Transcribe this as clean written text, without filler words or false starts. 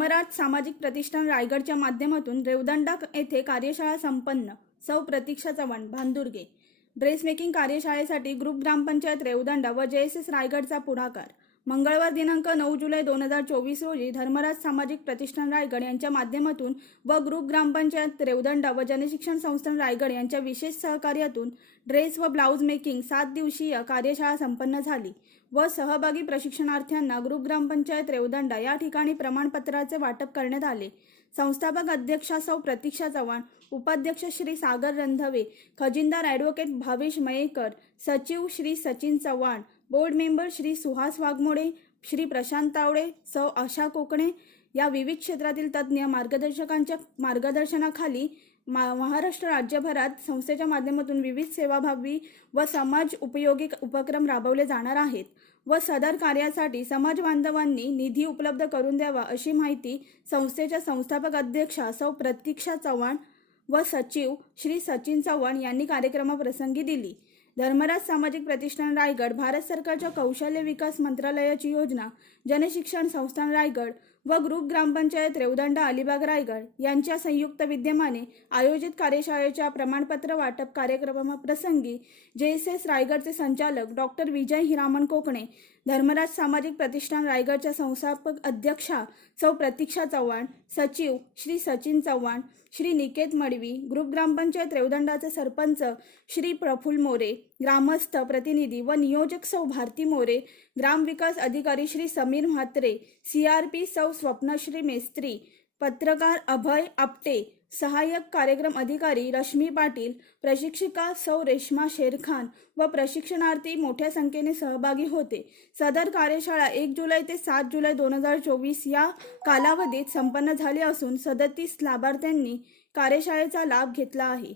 धर्मराज सामाजिक प्रतिष्ठान रायगडच्या माध्यमातून रेवदंडा येथे कार्यशाळा संपन्न। सौ प्रतीक्षा चव्हाण भांदुर्गे। ड्रेस मेकिंग कार्यशाळेसाठी ग्रुप ग्रामपंचायत रेवदंडा व JSS रायगडचा पुढाकार। मंगळवार दिनांक 9 जुलै 2024 रोजी धर्मराज सामाजिक प्रतिष्ठान रायगड यांच्या माध्यमातून व ग्रुप ग्रामपंचायत रेवदंडा व जनशिक्षण संस्थान रायगड यांच्या विशेष सहकार्यातून ड्रेस व ब्लाउज मेकिंग 7 दिवसीय कार्यशाळा संपन्न झाली व सहभागी प्रशिक्षणार्थ्यांना ग्रुप ग्रामपंचायत रेवदंडा या ठिकाणी प्रमाणपत्राचे वाटप करण्यात आले। संस्थापक अध्यक्षा सौ प्रतीक्षा चव्हाण, उपाध्यक्ष श्री सागर रंधवे, खजिनदार ॲडव्होकेट भावेश मयेकर, सचिव श्री सचिन चव्हाण, बोर्ड मेंबर श्री सुहास वाघमोडे, श्री प्रशांत तावडे, सौ आशा कोकणे या विविध क्षेत्रातील तज्ज्ञ मार्गदर्शकांच्या मार्गदर्शनाखाली महाराष्ट्र राज्यभरात संस्थेच्या माध्यमातून विविध सेवाभावी व समाज उपयोगी उपक्रम राबवले जाणार आहेत व सदर कार्यासाठी समाज बांधवांनी निधी उपलब्ध करून द्यावा अशी माहिती संस्थेच्या संस्थापक अध्यक्षा सौ प्रतीक्षा चव्हाण व सचिव श्री सचिन चव्हाण यांनी कार्यक्रमाप्रसंगी दिली। धर्मराज सामाजिक प्रतिष्ठान रायगड भारत सरकारच्या कौशल्य विकास मंत्रालयाची योजना जनशिक्षण संस्थान रायगड व ग्रुप ग्रामपंचायत रेवदंडा अलिबाग रायगड यांच्या संयुक्त विद्यमाने आयोजित कार्यशाळेच्या प्रमाणपत्र वाटप कार्यक्रमाप्रसंगी JSS रायगडचे संचालक डॉक्टर विजय हिरामण कोकणे, धर्मराज सामाजिक प्रतिष्ठान रायगडच्या संस्थापक अध्यक्षा सौ प्रतीक्षा चव्हाण, सचिव श्री सचिन चव्हाण, श्री निकेत मडवी, ग्रुप ग्रामपंचायत रेवदंडाचे सरपंच श्री प्रफुल्ल मोरे, ग्रामस्थ प्रतिनिधी व नियोजक सौ भारती मोरे, ग्रामविकास अधिकारी श्री समीर म्हात्रे, CRP सौ स्वप्नश्री मेस्त्री, पत्रकार अभय आपटे, सहाय्यक कार्यक्रम अधिकारी रश्मी पाटील, प्रशिक्षिका सौ रेश्मा शेरखान व प्रशिक्षणार्थी मोठ्या संख्येने सहभागी होते। सदर कार्यशाळा 1 जुलै ते 7 जुलै 2024 या कालावधीत संपन्न झाली असून 37 लाभार्थ्यांनी कार्यशाळेचा लाभ घेतला आहे।